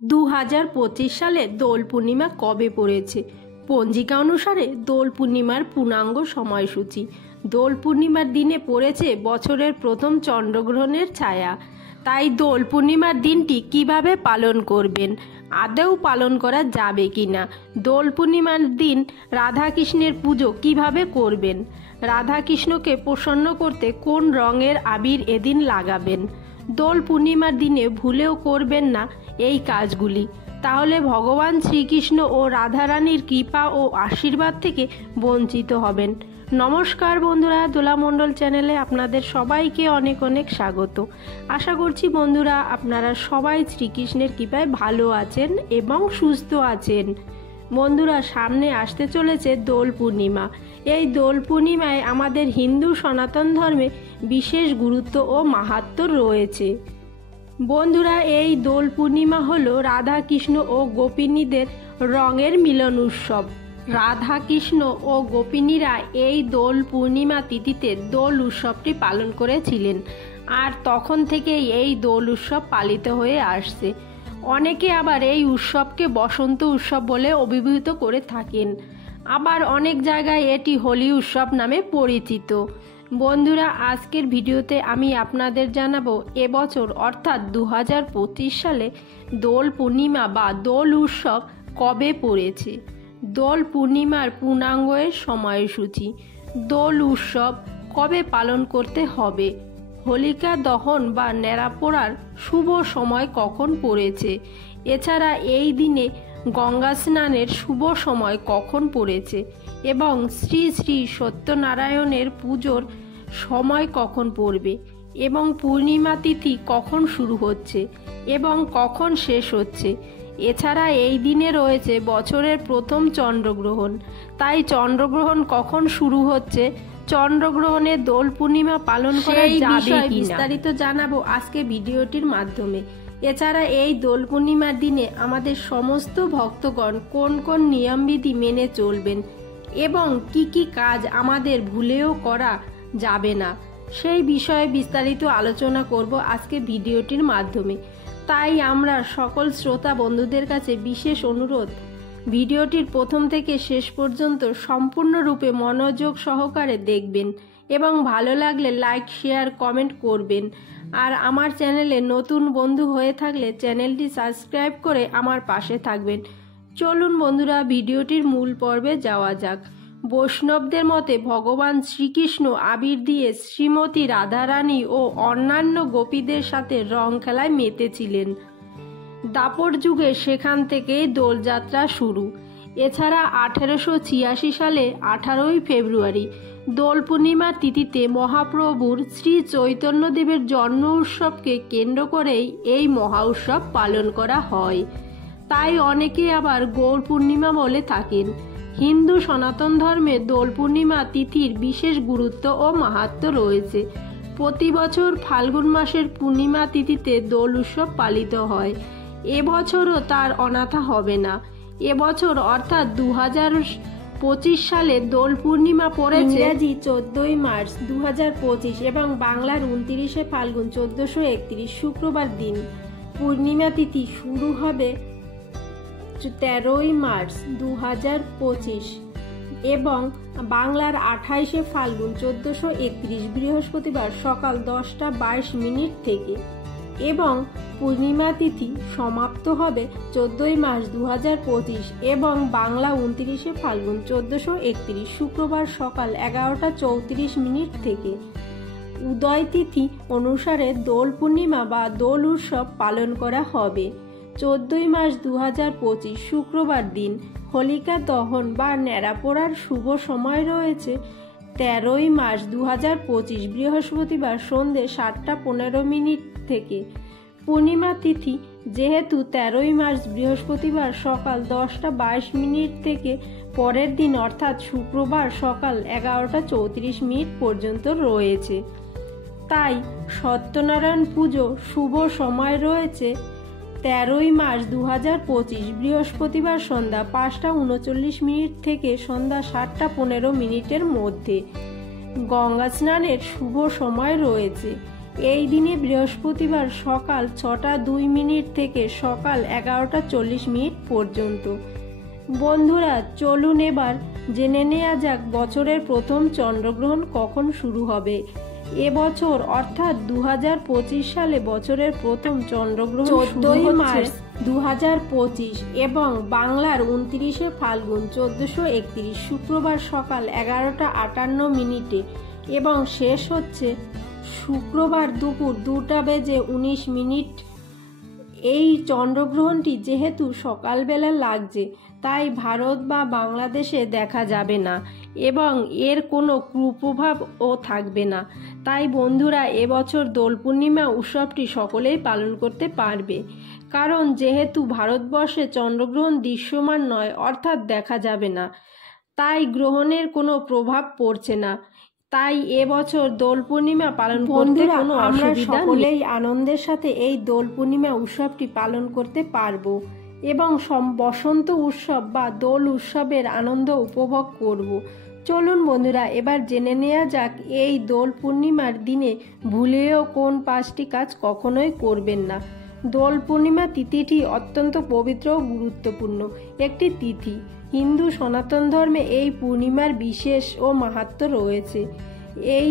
2025 সালে দোল পূর্ণিমা কবে পড়েছে? পঞ্জিকা অনুসারে দোল পূর্ণিমার পূর্ণাঙ্গ সময়সূচি। দোল পূর্ণিমার দিনে পড়েছে বছরের প্রথম চন্দ্রগ্রহণের ছায়া। তাই দোল পূর্ণিমার দিনটি কিভাবে পালন করবেন, আদৌ পালন করা যাবে কিনা, দোল পূর্ণিমার দিন রাধাকৃষ্ণের পুজো কিভাবে করবেন, রাধাকৃষ্ণকে প্রসন্ন করতে কোন রঙের আবির এদিন লাগাবেন, দোল পূর্ণিমার দিনে ভুলেও করবেন না এই কাজগুলি, তাহলে ভগবান শ্রীকৃষ্ণ ও রাধারানীর কৃপা ও আশীর্বাদ থেকে বঞ্চিত হবেন। নমস্কার বন্ধুরা, দোলা মণ্ডল চ্যানেলে আপনাদের সবাইকে অনেক অনেক স্বাগত। আশা করছি বন্ধুরা আপনারা সবাই শ্রীকৃষ্ণের কৃপায় ভালো আছেন এবং সুস্থ আছেন। বন্ধুরা, সামনে আসতে চলেছে দোল পূর্ণিমা। এই দোল পূর্ণিমায় আমাদের হিন্দু সনাতন ধর্মে বিশেষ গুরুত্ব ও মাহাত্ম্য রয়েছে। বন্ধুরা, এই দোল পূর্ণিমা হলো রাধা কৃষ্ণ ও গোপিনীদের রঙের মিলন উৎসব। রাধা কৃষ্ণ ও গোপিনীরা এই দোল পূর্ণিমা তিথিতে দোল উৎসবটি পালন করেছিলেন, আর তখন থেকেই এই দোল উৎসব পালিত হয়ে আসছে। অনেকে আবার এই উৎসবকে বসন্ত উৎসব বলে অভিহিত করে থাকেন, আবার অনেক জায়গায় এটি হোলি উৎসব নামে পরিচিত। বন্ধুরা, আজকের ভিডিওতে আমি আপনাদের জানাবো এবছর অর্থাৎ 2025 সালে দোল পূর্ণিমা বা দোল উৎসব কবে পড়েছে, দোল পূর্ণিমার পূর্ণাঙ্গের সময়সূচি, দোল উৎসব কবে পালন করতে হবে, হোলিকা দহন বা ন্যাড়া পোড়ার শুভ সময় কখন পড়েছে, এছাড়া এই দিনে গঙ্গা স্নানের শুভ সময় কখন পড়েছে এবং শ্রী শ্রী সত্যনারায়ণের পুজোর সময় কখন পড়বে এবং পূর্ণিমা তিথি কখন শুরু হচ্ছে এবং কখন শেষ হচ্ছে। এছাড়া এই দিনে রয়েছে বছরের প্রথম চন্দ্রগ্রহণ। তাই চন্দ্রগ্রহণ কখন শুরু হচ্ছে, চন্দ্রগ্রহণে দোল পূর্ণিমা পালন করা যাবে কিনা বিস্তারিত জানাবো আজকে ভিডিওটির মাধ্যমে। এছাড়া এই দোল পূর্ণিমার দিনে আমাদের সমস্ত ভক্তগণ কোন কোন নিয়মবিধি মেনে চলবেন এবং কি কি কাজ আমাদের ভুলেও করা যাবে না, সেই বিষয়ে বিস্তারিত আলোচনা করব আজকে ভিডিওটির মাধ্যমে। তাই আমরা সকল শ্রোতা বন্ধুদের কাছে বিশেষ অনুরোধ, ভিডিওটির প্রথম থেকে শেষ পর্যন্ত সম্পূর্ণরূপে মনোযোগ সহকারে দেখবেন এবং ভালো লাগলে লাইক, শেয়ার, কমেন্ট করবেন। আর আমার চ্যানেলে নতুন বন্ধু হয়ে থাকলে চ্যানেলটি সাবস্ক্রাইব করে আমার পাশে থাকবেন। চলুন বন্ধুরা, ভিডিওটির মূল পর্বে যাওয়া যাক। বৈষ্ণবদের মতে ভগবান শ্রীকৃষ্ণ আবির দিয়ে শ্রীমতী রাধারানী ও অন্যান্য গোপীদের সাথে রং খেলায় মেতেছিলেন। দাপর যুগে সেখান থেকেই দোলযাত্রা শুরু। এছাড়া 1886 সালে 18ই ফেব্রুয়ারি দোল পূর্ণিমার তিথিতে মহাপ্রভুর শ্রী চৈতন্যদেবের জন্ম উৎসবকে কেন্দ্র করেই এই মহা উৎসব পালন করা হয়। তাই অনেকে আবার গৌর পূর্ণিমা বলে থাকেন। হিন্দু সনাতন ধর্মে দোল পূর্ণিমা তিথির বিশেষ গুরুত্ব ও মাহাত্ম্য রয়েছে। প্রতি বছর ফাল্গুন মাসের পূর্ণিমা তিথিতে দোল উৎসব পালিত হয়। এবছরও তার অনাথা হবে না। এবছর অর্থাৎ 2025 সালে দোল পূর্ণিমা পড়েছে ইংরাজি 14ই মার্চ 2025 এবং বাংলার 29শে ফাল্গুন 1431 শুক্রবার দিন। পূর্ণিমা তিথি শুরু হবে 13ই মার্চ 2025 এবং বাংলার 28শে ফাল্গুন 1431 বৃহস্পতিবার সকাল 10:22 থেকে এবং পূর্ণিমা তিথি সমাপ্ত হবে 14ই মার্চ 2025 এবং বাংলা 29শে ফাল্গুন 1431 শুক্রবার সকাল 11:34 থেকে। উদয় তিথি অনুসারে দোল পূর্ণিমা বা দোল উৎসব পালন করা হবে 14ই মার্চ 2025 শুক্রবার দিন। হোলিকা দহন বা ন্যাড়া পোড়ার শুভ সময় রয়েছে 13ই মার্চ 2025 বৃহস্পতিবার সন্ধ্যে 7:15 থেকে। পূর্ণিমা তিথি যেহেতু 13ই মার্চ বৃহস্পতিবার সকাল 10:22 থেকে পরের দিন অর্থাৎ শুক্রবার সকাল 11:34 পর্যন্ত রয়েছে, তাই সত্যনারায়ণ পুজো শুভ সময় রয়েছে 13ই মার্চ 2025 বৃহস্পতিবার সন্ধ্যা 5:39 থেকে সন্ধ্যা 7:15 মধ্যে। গঙ্গা স্নানের শুভ সময় রয়েছে এই দিনে বৃহস্পতিবার সকাল 6:02 থেকে সকাল 11:40 পর্যন্ত। বন্ধুরা, চলুন এবার জেনে নেওয়া যাক বছরের প্রথম চন্দ্রগ্রহণ কখন শুরু হবে। এবছর অর্থাৎ 2025 সালে বছরের প্রথম চন্দ্রগ্রহণ 14 মার্চ 2025 এবং বাংলার 29 ফাল্গুন 1431 শুক্রবার সকাল 11:58 এবং শেষ হচ্ছে শুক্রবার দুপুর 2:19। এই চন্দ্রগ্রহণটি যেহেতু সকালবেলা লাগছে, তাই ভারত বা বাংলাদেশে দেখা যাবে না এবং এর কোনো কুপ্রভাবও থাকবে না। তাই বন্ধুরা, এবছর দোল পূর্ণিমা উৎসবটি সকলেই পালন করতে পারবে, কারণ যেহেতু ভারতবর্ষে চন্দ্রগ্রহণ দৃশ্যমান নয়, অর্থাৎ দেখা যাবে না, তাই গ্রহণের কোনো প্রভাব পড়ছে না। তাই এবছর দোল পূর্ণিমা পালন করতে কোনো অসুবিধা নেই। সকলেই আনন্দের সাথে এই দোল পূর্ণিমা উৎসবটি পালন করতে পারবো এবং বসন্ত উৎসব বা দোল উৎসবের আনন্দ উপভোগ করব। চলুন বন্ধুরা, এবার জেনে নেওয়া যাক এই দোল পূর্ণিমার দিনে ভুলেও কোন 5টি কাজ কখনোই করবেন না। দোল পূর্ণিমা তিথিটি অত্যন্ত পবিত্র ও গুরুত্বপূর্ণ একটি তিথি। হিন্দু সনাতন ধর্মে এই পূর্ণিমার বিশেষ ও মাহাত্ম্য রয়েছে। এই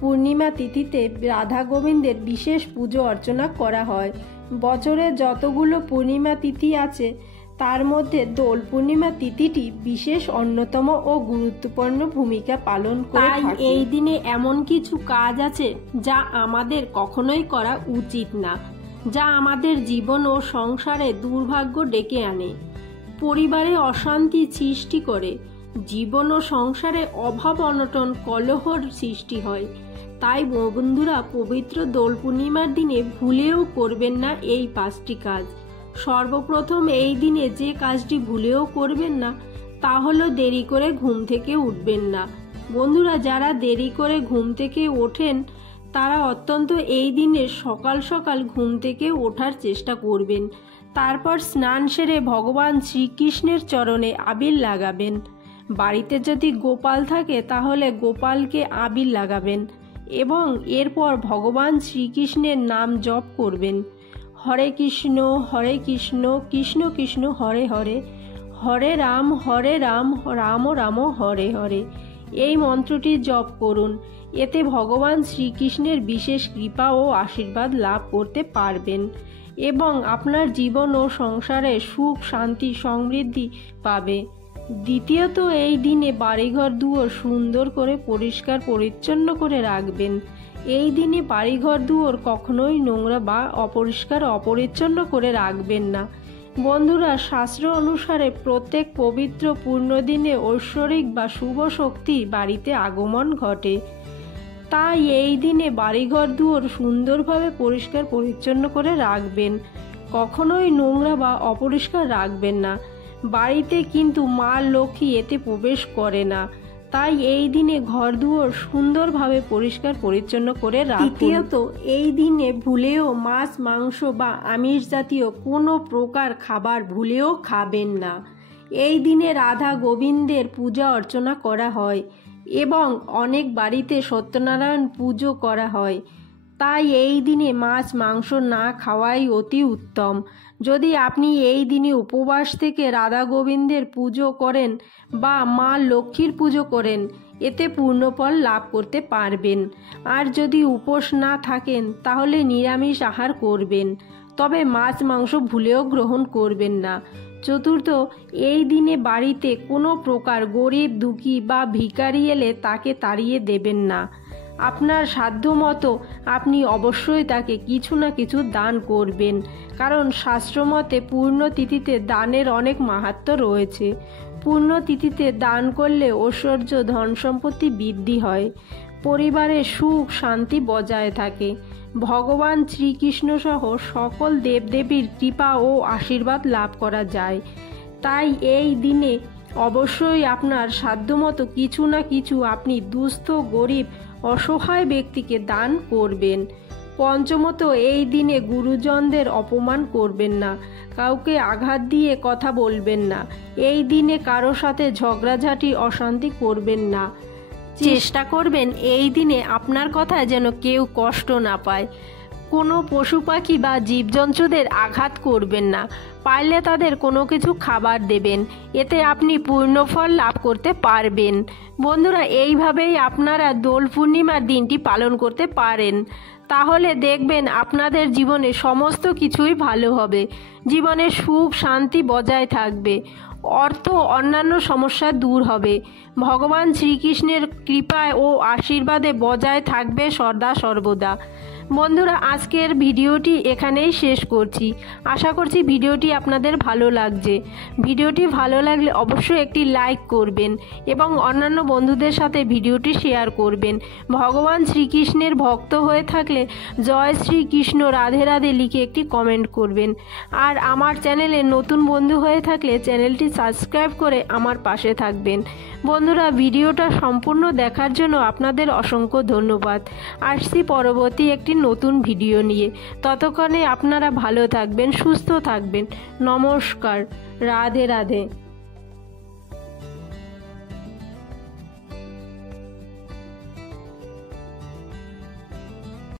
পূর্ণিমা তিথিতে রাধা গোবিন্দের বিশেষ পুজো অর্চনা করা হয়। বছরে যতগুলো পূর্ণিমা তিথি আছে, তার মধ্যে দোল পূর্ণিমা তিথিটি বিশেষ অন্যতম ও গুরুত্বপূর্ণ ভূমিকা পালন করে থাকে। তাই এই দিনে এমন কিছু কাজ আছে যা আমাদের কখনোই করা উচিত না, যা আমাদের জীবন ও সংসারে দুর্ভাগ্য ডেকে আনে, পরিবারে অশান্তি সৃষ্টি করে, জীবন ও সংসারে অভাব অনটন কলহর সৃষ্টি হয়। তাই বন্ধুরা, পবিত্র দোল পূর্ণিমার দিনে ভুলেও করবেন না এই 5টি কাজ। সর্বপ্রথম এই দিনে যে কাজটি ভুলেও করবেন না তা হলো দেরি করে ঘুম থেকে উঠবেন না। বন্ধুরা, যারা দেরি করে ঘুম থেকে ওঠেন তারা অত্যন্ত এই দিনে সকাল সকাল ঘুম থেকে ওঠার চেষ্টা করবেন। তারপর স্নান সেরে ভগবান শ্রীকৃষ্ণের চরণে আবির লাগাবেন। বাড়িতে যদি গোপাল থাকে তাহলে গোপালকে আবির লাগাবেন এবং এরপর ভগবান শ্রীকৃষ্ণের নাম জপ করবেন। হরে কৃষ্ণ কৃষ্ণ কৃষ্ণ হরে হরে, হরে রাম রাম রাম হরে হরে। এই মন্ত্রটি জপ করুন। এতে ভগবান শ্রীকৃষ্ণের বিশেষ কৃপা ও আশীর্বাদ লাভ করতে পারবেন এবং আপনার জীবন ও সংসারে সুখ শান্তি সমৃদ্ধি পাবে। দ্বিতীয়ত, এই দিনে বাড়িঘর দুয়ার সুন্দর করে পরিষ্কার পরিচ্ছন্ন করে রাখবেন। এই দিনে বাড়িঘর দুয়ার কখনোই নোংরা বা অপরিচ্ছন্ন করে রাখবেন না। বন্ধুরা, শাস্ত্র অনুসারে প্রত্যেক পবিত্র পূর্ণ দিনে ঐশ্বরিক বা শুভ শক্তি বাড়িতে আগমন ঘটে। তাই এই দিনে বাড়িঘর দুয়ার সুন্দরভাবে পরিষ্কার পরিচ্ছন্ন করে রাখবেন, কখনোই নোংরা বা অপরিষ্কার রাখবেন না। বাড়িতে কিন্তু মা লক্ষ্মী এতে প্রবেশ করে না, তাই এই দিনে ঘর দুয়ার সুন্দরভাবে পরিষ্কার পরিচ্ছন্ন করে রাখুন। তৃতীয়ত, এই দিনে ভুলেও মাছ মাংস বা আমিষ জাতীয় কোনো প্রকার খাবার ভুলেও খাবেন না। এই দিনে রাধা গোবিন্দের পূজা অর্চনা করা হয় এবং অনেক বাড়িতে সত্যনারায়ণ পুজো করা হয়। তাই এই দিনে মাছ মাংস না খাওয়াই অতি উত্তম। যদি আপনি এই দিনে উপবাস থেকে রাধা গোবিন্দের পুজো করেন বা মা লক্ষ্মীর পুজো করেন, এতে পূর্ণফল লাভ করতে পারবেন। আর যদি উপোস না থাকেন তাহলে নিরামিষ আহার করবেন, তবে মাছ মাংস ভুলেও গ্রহণ করবেন না। চতুর্থ, এই দিনে বাড়িতে কোনো প্রকার গরিব দুঃখী বা ভিখারি এলে তাকে তাড়িয়ে দেবেন না। আপনার সাধ্যমতো আপনি অবশ্যই তাকে কিছু না কিছু দান করবেন, কারণ শাস্ত্রমতে পূর্ণতিথিতে দানের অনেক মাহাত্ম্য রয়েছে। পূর্ণতিথিতে দান করলে ঐশ্বর্য ধন সম্পত্তি বৃদ্ধি হয়, পরিবারে সুখ শান্তি বজায় থাকে, ভগবান শ্রীকৃষ্ণ সহ সকল দেবদেবীর কৃপা ও আশীর্বাদ লাভ করা যায়। তাই এই দিনে অবশ্যই আপনার সাধ্যমতো কিছু না কিছু আপনি দুস্থ গরিব অসহায় ব্যক্তিকে দান করবেন। পঞ্চমত, এই দিনে গুরুজনদের অপমান করবেন না, কাউকে আঘাত দিয়ে কথা বলবেন না। এই দিনে কারো সাথে ঝগড়াঝাটি অশান্তি করবেন না। চেষ্টা করবেন এই দিনে আপনার কথা যেন কেউ কষ্ট না পায়। কোনো পশু পাখি বা জীবজন্তুদের আঘাত করবেন না, পারলে তাদের কোনো কিছু খাবার দেবেন, এতে আপনি পূর্ণফল লাভ করতে পারবেন। বন্ধুরা, এইভাবেই আপনারা দোল পূর্ণিমার দিনটি পালন করতে পারেন, তাহলে দেখবেন আপনাদের জীবনে সমস্ত কিছুই ভালো হবে, জীবনে সুখ শান্তি বজায় থাকবে, অর্থ অন্যান্য সমস্যা দূর হবে, ভগবান শ্রীকৃষ্ণের কৃপায় ও আশীর্বাদে বজায় থাকবে সদা সর্বদা। বন্ধুরা, আজকের ভিডিওটি এখানেই শেষ করছি। আশা করছি ভিডিওটি আপনাদের ভালো লাগছে। ভিডিওটি ভালো লাগলে অবশ্যই একটি লাইক করবেন এবং অন্যান্য বন্ধুদের সাথে ভিডিওটি শেয়ার করবেন। ভগবান শ্রীকৃষ্ণের ভক্ত হয়ে থাকলে জয় শ্রীকৃষ্ণ রাধে রাধে লিখে একটি কমেন্ট করবেন। আর আমার চ্যানেলে নতুন বন্ধু হয়ে থাকলে চ্যানেলটি সাবস্ক্রাইব করে আমার পাশে থাকবেন। বন্ধুরা, ভিডিওটা সম্পূর্ণ দেখার জন্য আপনাদের অসংখ্য ধন্যবাদ। আসছি পরবর্তী একটি নতুন ভিডিও নিয়ে। ততক্ষণে আপনারা ভালো থাকবেন, সুস্থ থাকবেন। নমস্কার, রাধে রাধে।